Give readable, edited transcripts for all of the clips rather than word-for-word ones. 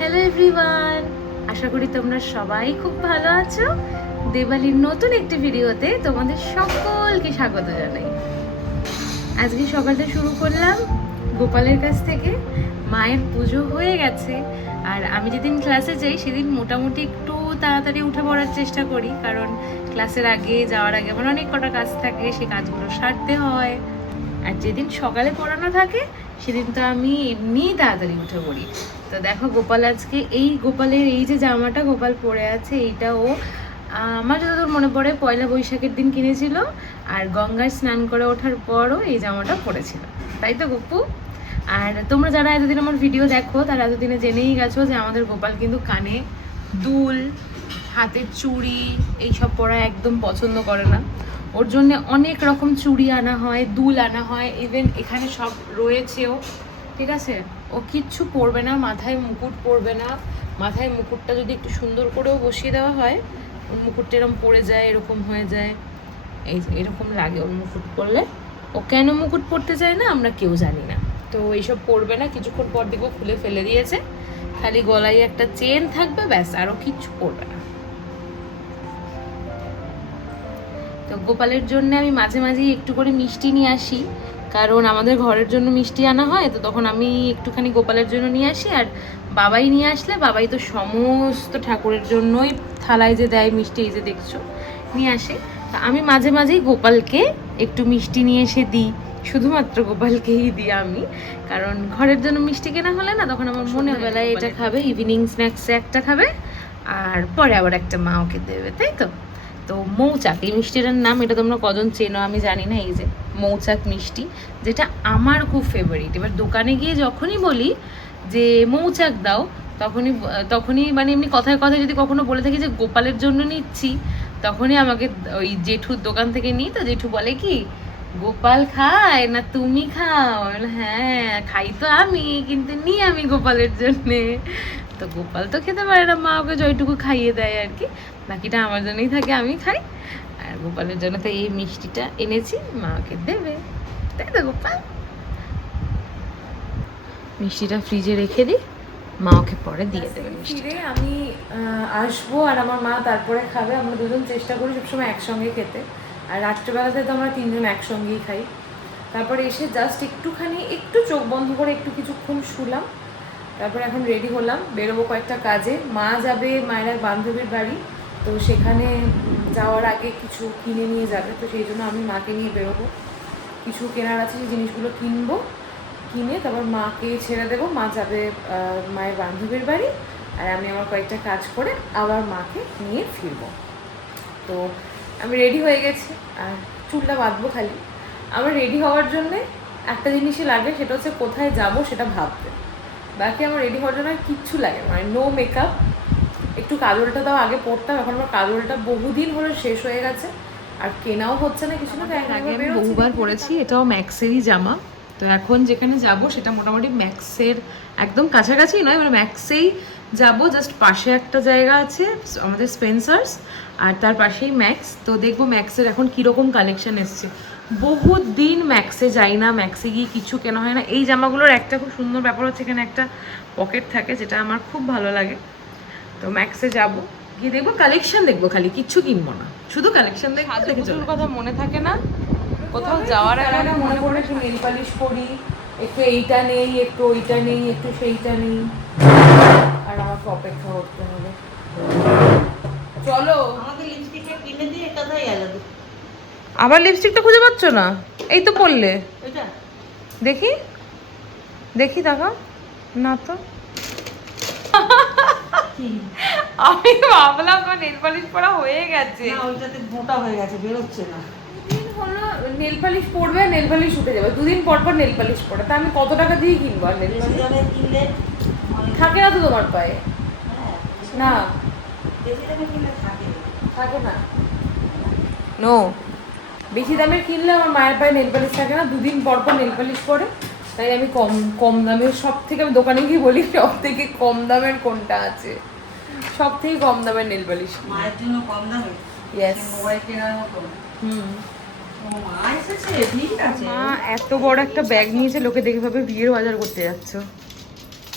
Hello everyone, আশা করি তোমরা সবাই খুব ভালো আছো। দেবালির নতুন একটি ভিডিওতে তোমাদের সকলকে স্বাগত জানাই। আজকে সকালটা শুরু করলাম গোপালের কাছ থেকে। মায়ের পুজো হয়ে গেছে, আর আমি যেদিন ক্লাসে যাই সেদিন মোটামুটি একটু তাড়াতাড়ি উঠে পড়ার চেষ্টা করি, কারণ ক্লাসের আগে যাওয়ার আগে আমার অনেক কটা কাজ থাকে, সেই কাজগুলো সারতে হয়। আর যেদিন সকালে পড়ানো থাকে সেদিন তো আমি এমনিই তাড়াতাড়ি উঠে পড়ি। তো দেখো গোপাল আজকে গোপালের এই যে জামাটা গোপাল পরে আছে, এইটা ও আমার যতদূর মনে পড়ে পয়লা বৈশাখের দিন কিনেছিল, আর গঙ্গায় স্নান করে ওঠার পরও এই জামাটা পরেছিল, তাই তো গপু? আর তোমরা যারা এতদিন আমার ভিডিও দেখো তারা এতদিনে জেনেই গেছো যে আমাদের গোপাল কিন্তু কানে দুল, হাতের চুড়ি এইসব পরা একদম পছন্দ করে না। ওর জন্য অনেক রকম চুড়ি আনা হয়, দুল আনা হয়, ইভেন এখানে সব রয়েছেও, ঠিক আছে? ও কিচ্ছু পরবে না, মাথায় মুকুট পরবে না। মাথায় মুকুটটা যদি একটু সুন্দর করেও বসিয়ে দেওয়া হয়, ওর মুকুটটা এরকম পড়ে যায়, এরকম হয়ে যায়, এরকম লাগে ওর মুকুট পরলে। ও কেন মুকুট পরতে চায় না আমরা কেউ জানি না। তো এইসব পরবে না, কিছুক্ষণ পর দেখবো খুলে ফেলে দিয়েছে, খালি গলায় একটা চেন থাকবে, ব্যাস, আরও কিচ্ছু পরবে না। তো গোপালের জন্য আমি মাঝে মাঝেই একটু করে মিষ্টি নিয়ে আসি, কারণ আমাদের ঘরের জন্য মিষ্টি আনা হয়, তো তখন আমি একটুখানি গোপালের জন্য নিয়ে আসি। আর বাবাই নিয়ে আসলে, বাবাই তো সমস্ত ঠাকুরের জন্যই থালায় যে দেয় মিষ্টি, এই যে দেখছো নিয়ে আসে। তা আমি মাঝে মাঝেই গোপালকে একটু মিষ্টি নিয়ে এসে দিই, শুধুমাত্র গোপালকেই দিই আমি, কারণ ঘরের জন্য মিষ্টি কেনা হলে না তখন আমার মনে বেলায় এটা খাবে, ইভিনিং স্ন্যাক্সে একটা খাবে, আর পরে আবার একটা মা ওকে দেবে, তাই তো? তো মৌচাক এই মিষ্টিটার নাম, এটা তোমরা কজন চেনো আমি জানি না, এই যে মৌচাক মিষ্টি, যেটা আমার খুব ফেভারিট। এবার দোকানে গিয়ে যখনই বলি যে মৌচাক দাও, তখনই তখনই মানে এমনি কথায় কথায় যদি কখনো বলে থাকি যে গোপালের জন্য নিচ্ছি, তখনই আমাকে ওই জেঠুর দোকান থেকে নিই। তো জেঠু বলে কি, গোপাল খায় না তুমি খাও? হ্যাঁ খাই তো আমি, কিন্তু নিই আমি গোপালের জন্যে। তো গোপাল তো খেতে পারে না, মা ওকে জয়টুকু খাইয়ে দেয় আর কি, বাকিটা আমার জন্যই থাকে, আমি খাই। আর গোপালের জন্য তো এই মিষ্টিটা এনেছি, মাকে দেবে, তাই তো গোপাল? মিষ্টিটা ফ্রিজে রেখে দিই, মা ওকে পরে দিয়ে দেবে মিষ্টিটা। আমি আসবো আর আমার মা তারপরে খাবে, আমরা দুজন চেষ্টা করি সবসময় একসঙ্গে খেতে। আর রাত্রেবেলাতে তো আমরা তিনজন একসঙ্গেই খাই। তারপরে এসে জাস্ট একটু চোখ বন্ধ করে একটু কিছুক্ষণ শুলাম, তারপরে এখন রেডি হলাম, বেরোবো কয়েকটা কাজে। মা যাবে মায়ের এক বান্ধবীর বাড়ি, তো সেখানে যাওয়ার আগে কিছু কিনে নিয়ে যাবে, তো সেই জন্য আমি মাকে নিয়ে বেরোবো। কিছু কেনার আছে, সেই জিনিসগুলো কিনবো, কিনে তারপর মাকে ছেড়ে দেবো, মা যাবে মায়ের বান্ধবীর বাড়ি, আর আমি আমার কয়েকটা কাজ করে আবার মাকে নিয়ে ফিরবো। তো আমি রেডি হয়ে গেছি, আর চুলটা বাঁধবো খালি। আমার রেডি হওয়ার জন্যে একটা জিনিসই লাগে, সেটা হচ্ছে কোথায় যাব সেটা ভাবতে। বাকি আমার রেডি হওয়ার জন্য কিচ্ছু লাগে না, মানে নো মেকআপ। একটু কাজলটা তাও আগে পরতাম, এখন আমার কাজলটা বহুদিন হলো শেষ হয়ে গেছে, আর কেনাও হচ্ছে না কিছু না। আগে আমি বহুবার পরেছি, এটাও ম্যাক্সেরই জামা। তো এখন যেখানে যাব সেটা মোটামুটি ম্যাক্সের একদম কাছাকাছি নয়, মানে ম্যাক্সেই যাব, জাস্ট পাশে একটা জায়গা আছে আমাদের স্পেন্সার্স, আর তার পাশেই ম্যাক্স। তো দেখবো ম্যাক্সের এখন কীরকম কালেকশন এসছে। বহুত দিন ম্যাক্সে যাই না, ম্যাক্সে গিয়ে কিছু কেনা হয় না। এই জামাগুলোর একটা খুব সুন্দর ব্যাপার হচ্ছে এখানে একটা পকেট থাকে, যেটা আমার খুব ভালো লাগে। তো ম্যাক্সে যাব, গিয়ে দেখবো কালেকশন, দেখবো, খালি কিচ্ছু কিনবো না, শুধু কালেকশন দেখবো। সাজুগুজুর কথা মনে থাকে না, কোথাও যাওয়ার আগে মনে পড়ে একটু নেল পালিশ করি, একটু এইটা নেই, একটু ওইটা নেই, একটু সেইটা নেই, আর আমাকে অপেক্ষা করতে হবে। চলো, আমাকে লিপস্টিকটা কিনে দিয়ে কোথায় গেল? আবার লিপস্টিকটা খুঁজে পাচ্ছ না? এই তো পড়লে, এটা দেখি দেখি দেখো না তো। আমি ভাবলাম না নেল পালিশ পরা হয়ে গেছে, না, ওইটাতে মোটা হয়ে গেছে, বেরোচ্ছে না। দুদিন হলো নেল পালিশ পরবে, নেল পালিশ উঠে যাবে, দুদিন পর পর নেল পালিশ পরে, তা আমি কত টাকা দিয়ে কিনবো আর নেল বেশি পালিশ? দামে কিনলে থাকে না তো তোমার পায়ে? হ্যাঁ, না বেশি দামে কিনলে থাকে। থাকে না, নো। বেশি দামের কিনলে আমার মায়ের পায়ে নেল পালিশ থাকে না, দুদিন পর পর নেল পালিশ পরে। তাই আমি কম কম দামের, সব থেকে আমি দোকানে গিয়ে বলি সব থেকে কম দামের কোনটা আছে, সব থেকে কম দামের নেল পালিশ। মায়ের জন্য কম দামে ইয়েস। মোবাইল কেনার মতো। হুম। ও মা এসেছে, ঠিক আছে। মা এত বড় একটা ব্যাগ নিয়েছে, লোকে দেখে ভাবে বিয়ের বাজার করতে যাচ্ছ।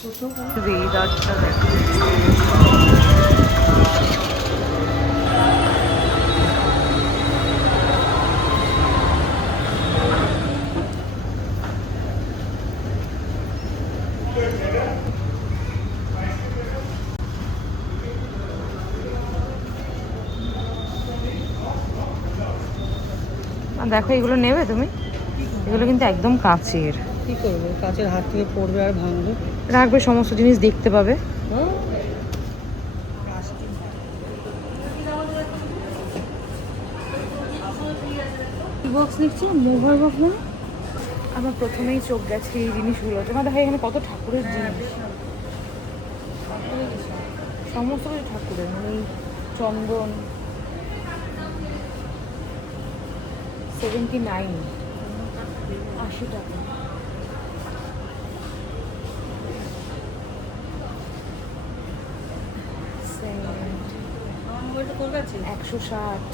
রেড আর্টটা দেখো। দেখো এগুলো নেবে তুমি? এগুলো কিন্তু একদম কাচের। কি করবো, কাছের হাত থেকে পড়বে আর ভাঙবে। রাখবে, সমস্ত জিনিস দেখতে পাবে। বক্স নিচ্ছে, মোবাইল বক্স মানে আমার প্রথমেই চোখ গেছে এই জিনিসগুলো। তোমার দেখো এখানে কত ঠাকুরের জিনিস, সমস্ত কিছু ঠাকুরের, মানে এই চন্দন 79, 80 টাকা। আমার মোবাইলটা তোর কাছে 160।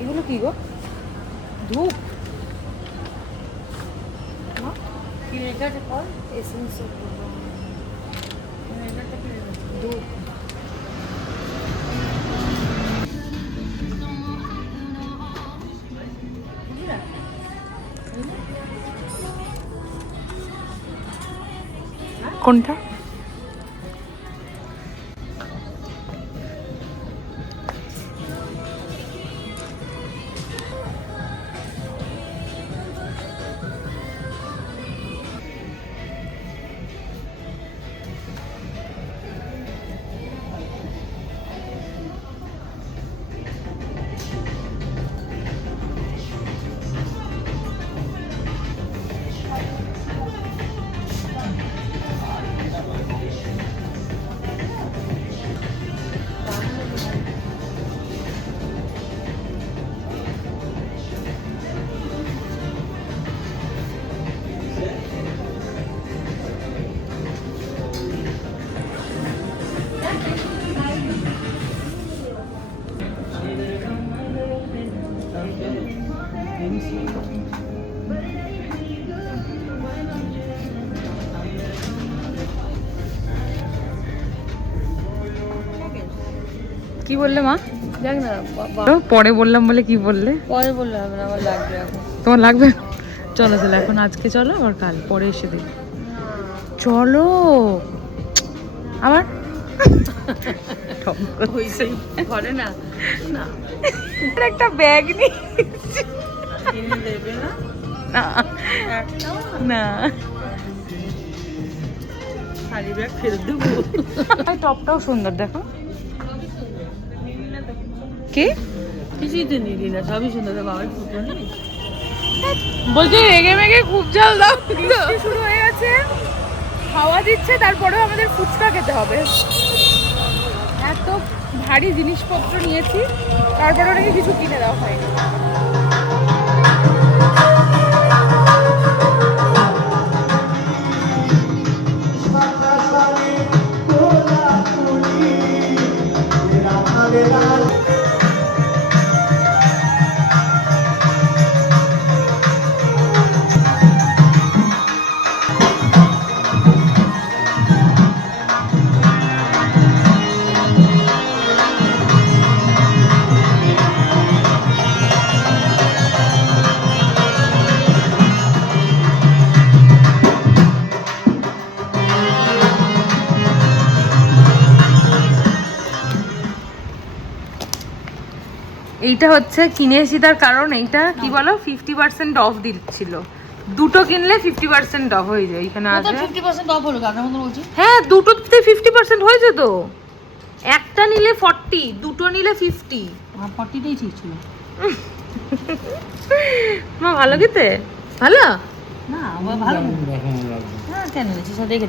এগুলো কি গো? ধূপ না? কি লেখা আছে পর? এসেন্স অফ ধূপ। কোনটা? কি বললে মা? দেখ না, পরে বললাম বলে কি বললে? পরে বললে হবে না, আমার লাগবে এখন। তোমার লাগবে? চলো চলো, এখন আজকে চলো, আবার কাল পরে এসে দেখি। চলো আবার ঘরে না না একটা ব্যাগ নি কিনে দেবে না, না একটাও না। না, খালি ব্যাগ ফেরত দেবো। টপটাও সুন্দর দেখো। কে কিছুই তো নিলি না, সবই সুন্দর। বাবার ফুটো নেই বলছে? রেগে মেগে খুব জল দাও। বৃষ্টি শুরু হয়ে গেছে, হাওয়া দিচ্ছে, তারপরেও আমাদের ফুচকা খেতে হবে। এত ভারী জিনিসপত্র নিয়েছি, তারপরেও নাকি কিছু কিনে দেওয়া হয়নি। এইটা হচ্ছে কিনে এসি, তার কারণ এইটা কি বলো, 50% অফ দিচ্ছিল। দুটো কিনলে 50% অফ হয়ে যায়। এখানে আছে 50% অফ হলো, কাকার মতো বলছি। হ্যাঁ, দুটোতে 50% হয়েছে তো। একটা নিলে 40, দুটো নিলে 50। আমার 40টাই ঠিক ছিল। মা ভালো খেতে? ভালো না, আমার ভালো না, কেন নিয়েছিস দেখে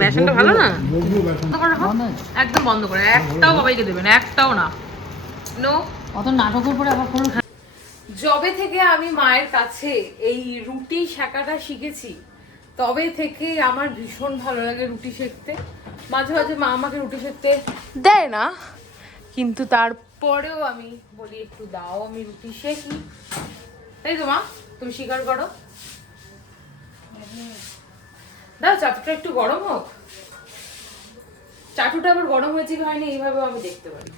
বেসনটা ভালো না? বন্ধ হয়েছে। একদম বন্ধ করে, একটাও বাবাইকে দেবেন, একটাও না। নো। অত নাটকের পরে আবার করলো। যবে থেকে আমি মায়ের কাছে এই রুটি সেঁকাটা শিখেছি, তবে থেকে আমার ভীষণ ভালো লাগে রুটি সেঁকতে। মাঝে মাঝে মা আমাকে রুটি সেঁকতে দেয় না, কিন্তু তারপরেও আমি বলি একটু দাও, আমি রুটি সেঁকি। তাই তো মা? তুমি স্বীকার করো। দাও চাটুটা একটু গরম হোক। চাটুটা আবার গরম হয়েছে কি হয়নি এইভাবে আমি দেখতে পারি।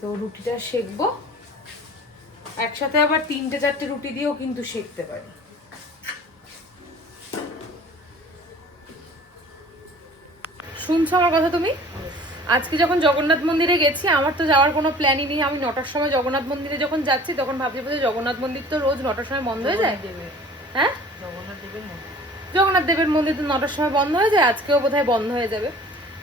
তো রুটিটা সেকবো, একসাথে আবার 3-4টে রুটি দিয়েও কিন্তু সেকতে পারি। শুনছো আমার কথা তুমি? আজকে যখন জগন্নাথ মন্দিরে গেছি, আমার তো যাওয়ার কোনো প্ল্যানই নেই। আমি 9টার সময় জগন্নাথ মন্দিরে যখন যাচ্ছি তখন ভাবছি যে জগন্নাথ মন্দির তো রোজ 9টার সময় বন্ধ হয়ে যায়। হ্যাঁ, জগন্নাথ দেবের মন্দির তো 9টার সময় বন্ধ হয়ে যায়, আজকেও বোধহয় বন্ধ হয়ে যাবে।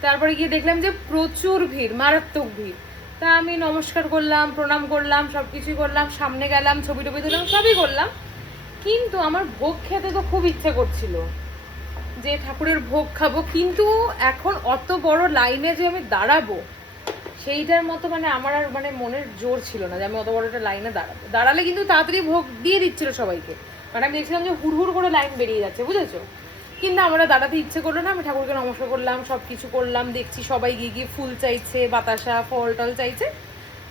তারপরে গিয়ে দেখলাম যে প্রচুর ভিড়, মারাত্মক ভিড়। তা আমি নমস্কার করলাম, প্রণাম করলাম, সবকিছুই করলাম, সামনে গেলাম, ছবি টবি তুললাম, সবই করলাম। কিন্তু আমার ভোগ খেতে তো খুব ইচ্ছে করছিল যে ঠাকুরের ভোগ খাবো, কিন্তু এখন অত বড় লাইনে যে আমি দাঁড়াবো সেইটার মতো মানে আমার আর মানে মনের জোর ছিল না যে আমি অত বড় একটা লাইনে দাঁড়াবো। দাঁড়ালে কিন্তু তাড়াতাড়ি ভোগ দিয়ে দিচ্ছিল সবাইকে, মানে আমি দেখছিলাম যে হুড় করে লাইন বেরিয়ে যাচ্ছে, বুঝেছো? কিন্তু আমরা দাঁড়াতে ইচ্ছে করলো না। আমি ঠাকুরকে নমস্কার করলাম, সবকিছু করলাম, দেখছি সবাই গিয়ে গিয়ে ফুল চাইছে, বাতাসা ফল টল চাইছে।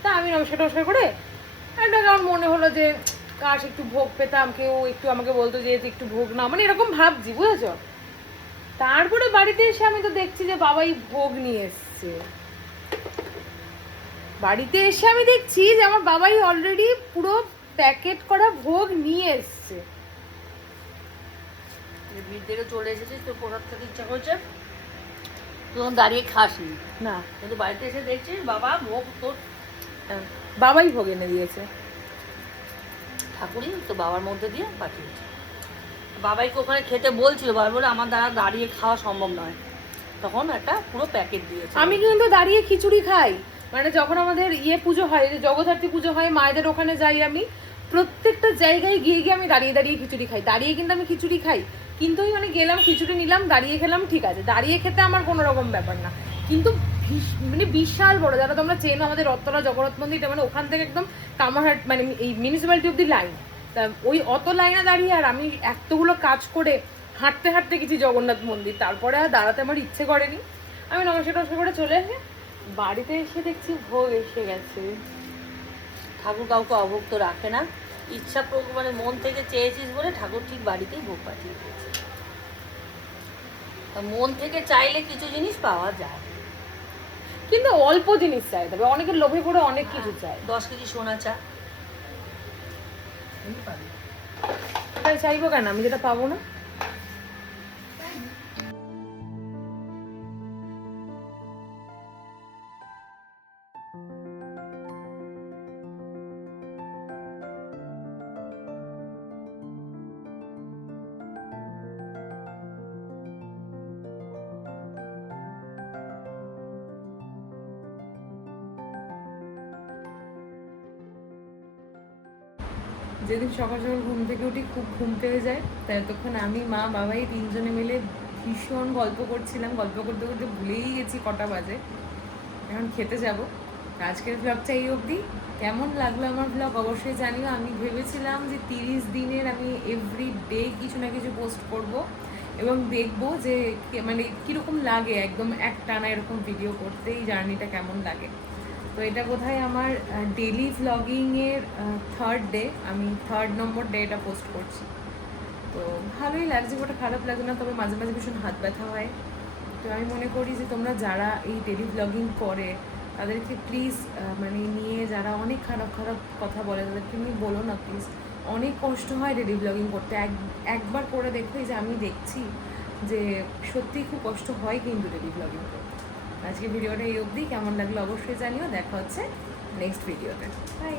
তা আমি নমস্কার করে একটা আমার মনে হলো যে কাশ একটু ভোগ পেতাম, কেউ একটু আমাকে বলতো যে একটু ভোগ না, মানে এরকম ভাবছি, বুঝেছো? তারপরে বাড়িতে এসে আমি তো দেখছি যে বাবাই ভোগ নিয়ে এসছে। বাড়িতে এসে আমি দেখছি যে আমার বাবাই অলরেডি পুরো প্যাকেট করা ভোগ নিয়ে এসছে। ভিড় থেকে চলে এসেছিস, তোর প্রসাদ খেতে ইচ্ছা করছে, তখন দাঁড়িয়ে খাসনি না, কিন্তু বাড়িতে এসে দেখছিস বাবা ভোগ তোর বাবাই ভোগ এনে দিয়েছে। ঠাকুরই তো বাবার মধ্যে দিয়ে পাঠিয়েছে। বাবাইকে ওখানে খেতে বলছিল, বাবা বলে আমার দ্বারা দাঁড়িয়ে খাওয়া সম্ভব নয়, তখন একটা পুরো প্যাকেট দিয়েছে। আমি কিন্তু দাঁড়িয়ে খিচুড়ি খাই, মানে যখন আমাদের পুজো হয়, যে জগদ্ধাত্রী পুজো হয়, মায়েদের ওখানে যাই আমি, প্রত্যেকটা জায়গায় গিয়ে গিয়ে আমি দাঁড়িয়ে দাঁড়িয়ে খিচুড়ি খাই। দাঁড়িয়ে কিন্তু আমি খিচুড়ি খাই, কিন্তু ওই মানে গেলাম খিচুড়ি নিলাম, দাঁড়িয়ে খেলাম, ঠিক আছে, দাঁড়িয়ে খেতে আমার কোনো রকম ব্যাপার না। কিন্তু মানে বিশাল বড়, যারা তোমরা চেনো আমাদের রত্তলা জগন্নাথ মন্দিরটা, মানে ওখান থেকে একদম কামারহাট মানে এই মিউনিসিপ্যালিটি অব্দি লাইন। তা ওই অত লাইনে দাঁড়িয়ে আর আমি এতগুলো কাজ করে হাঁটতে হাঁটতে গেছি জগন্নাথ মন্দির, তারপরে আর দাঁড়াতে আমার ইচ্ছে করেনি। আমি নমস্কার করে চলে এসে বাড়িতে এসে দেখছি ভোগ এসে গেছে। ঠাকুর কাউকে অভুক্ত রাখে না, ইচ্ছা মানে মন থেকে চেয়েছিস বলে ঠাকুর ঠিক বাড়িতেই ভোগ পাঠিয়ে দিয়েছে। মন থেকে চাইলে কিছু জিনিস পাওয়া যায়, কিন্তু অল্প জিনিস চাই, তবে অনেকের লোভে পড়ে অনেক কিছু চায়। 10 কেজি সোনা চা তাই চাইবো কেন আমি যেটা পাবো না? যেদিন সকাল সকাল ঘুম থেকে উঠি খুব ঘুম পেয়ে যায়, তাই তখন আমি মা বাবাই 3জনে মিলে ভীষণ গল্প করছিলাম। গল্প করতে করতে ভুলেই গেছি কটা বাজে। এখন খেতে যাব। আজকের ব্লগটা এই অবধি। কেমন লাগলো আমার ব্লগ অবশ্যই জানিও। আমি ভেবেছিলাম যে 30 দিনের আমি এভরি ডে কিছু না কিছু পোস্ট করব এবং দেখবো যে মানে কীরকম লাগে একদম একটানা এরকম ভিডিও করতে, এই জার্নিটা কেমন লাগে। তো এটা বোধহয় আমার ডেলি ভ্লগিংয়ের 3rd ডে, আমি 3rd নম্বর ডে এটা পোস্ট করছি। তো ভালোই লাগছে, ওটা খারাপ লাগে না, তবে মাঝে মাঝে ভীষণ হাত ব্যথা হয়। তো আমি মনে করি যে তোমরা যারা এই ডেলি ভ্লগিং করে তাদেরকে প্লিজ মানে নিয়ে, যারা অনেক খারাপ খারাপ কথা বলে তাদেরকে নিয়ে বলো না প্লিজ। অনেক কষ্ট হয় ডেলি ভ্লগিং করতে। একবার করে দেখো, এই যে আমি দেখছি যে সত্যিই খুব কষ্ট হয় কিন্তু ডেলি ভ্লগিং করতে। আজকে ভিডিওটা এই অবধি। কেমন লাগলো অবশ্যই জানিও। দেখা হচ্ছে নেক্সট ভিডিওতে। বাই।